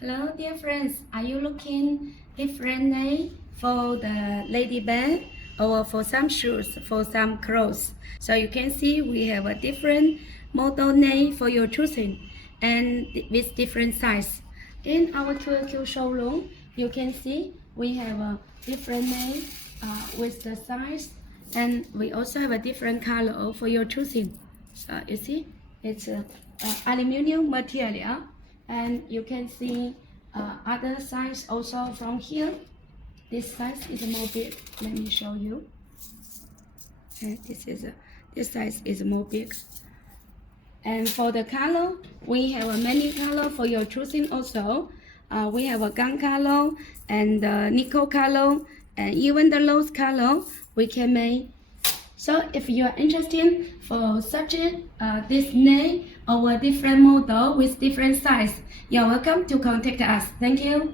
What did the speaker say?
Hello dear friends, are you looking different name for the ladybag or for some shoes, for some clothes? So you can see we have a different model name for your choosing and with different size. In our QQ showroom, you can see we have a different name with the size, and we also have a different color for your choosing. So you see, it's a aluminum material, and you can see other size also from here. This size is more big. Let me show you. Okay, this size is more big. And for the color, we have a many color for your choosing also. We have a gun color and nickel color, and even the rose color we can make. So if you are interested for such this name or a different model with different size, you're welcome to contact us. Thank you.